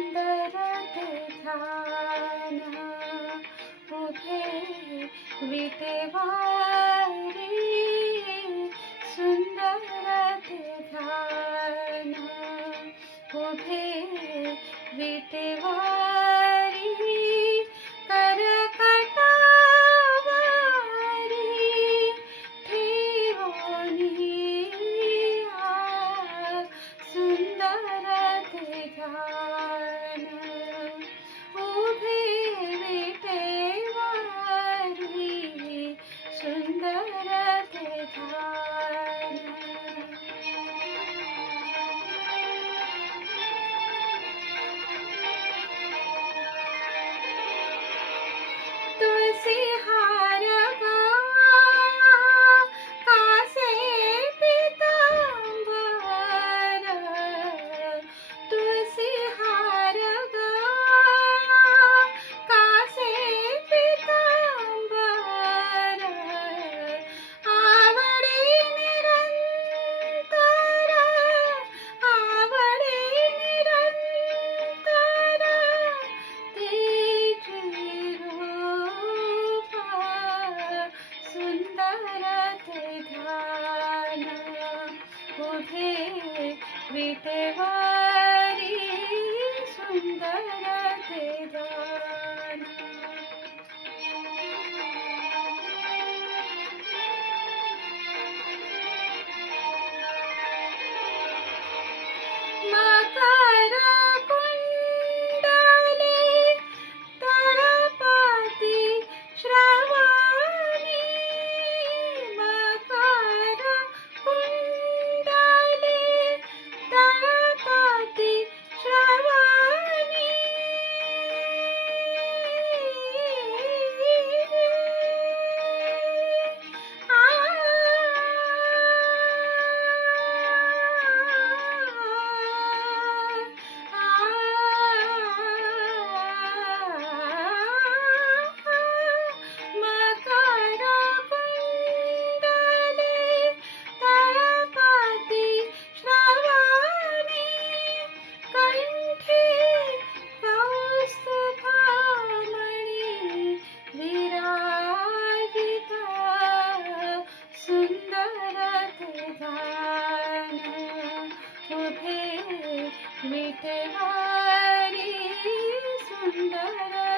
सुंदर ते ध्यान उभे विटेवारी सुंदर ते ध्यान उभे विटेवारी करकटावारी ठेवोनिया सुंदर ते ध्यान उभे विटेवारी सुंदर ते ध्यान तुलसी हार गळा कासे पीतांबर तुलसी हार गळा कासे पीतांबर आवडे निरंतर तेजी रूप सुंदर ते ध्यान उभे विटेवारी सुंदर ते ध्यान मकर कुंडले तळपाती श्रवणी मकर कुंडले तळपाती श्रवणी मकर कुंडले तळपाती श्रवणी कंठी कौस्तुभमणी विराजित सुंदर ते ध्यान उभे विटेवारी सुंदर